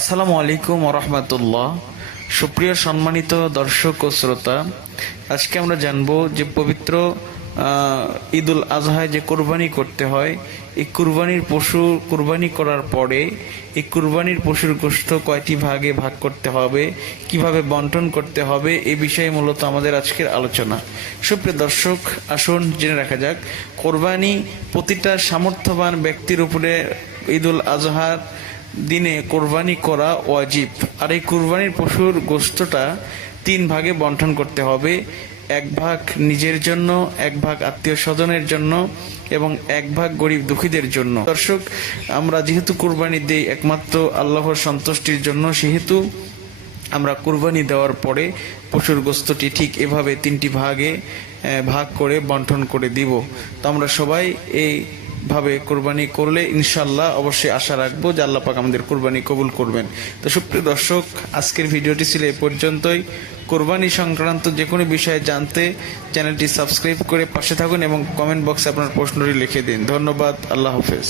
আসসালামু আলাইকুম ওরহমতুল্লাহ। সুপ্রিয় সম্মানিত দর্শক ও শ্রোতা, আজকে আমরা জানবো যে পবিত্র ঈদুল আজহায় যে কোরবানি করতে হয়, এই কুরবানির পশু কুরবানি করার পরে এই কুরবানির পশুর গোশত কয়টি ভাগে ভাগ করতে হবে, কিভাবে বন্টন করতে হবে, এই বিষয়ে মূলত আমাদের আজকের আলোচনা। সুপ্রিয় দর্শক, আসুন জেনে রাখা যাক, কোরবানি প্রতিটা সামর্থ্যবান ব্যক্তির উপরে ঈদুল আজহার দিনে কোরবানি করা ওয়াজিব। আর এই কুরবানির পশুর গোশতটা 3 ভাগে বন্টন করতে হবে। 1 ভাগ নিজের জন্য, 1 ভাগ আত্মীয় স্বজনের জন্য এবং 1 ভাগ গরিব দুঃখীদের জন্য। দর্শক, আমরা যেহেতু কুরবানি দেই একমাত্র আল্লাহর সন্তুষ্টির জন্য, সেহেতু আমরা কুরবানি দেওয়ার পরে পশুর গোশতটি ঠিক এভাবে 3টি ভাগে ভাগ করে বন্টন করে দিব। তো আমরা সবাই এই ভাবে কোরবানি করলে ইনশাল্লাহ অবশ্যই আশা রাখবো যে আল্লাহ পাক আমাদের কোরবানি কবুল করবেন। তো সুপ্রিয় দর্শক, আজকের ভিডিওটি ছিল এ পর্যন্তই। কোরবানি সংক্রান্ত যে কোনো বিষয়ে জানতে চ্যানেলটি সাবস্ক্রাইব করে পাশে থাকুন এবং কমেন্ট বক্সে আপনার প্রশ্নটি লিখে দিন। ধন্যবাদ। আল্লাহ হাফেজ।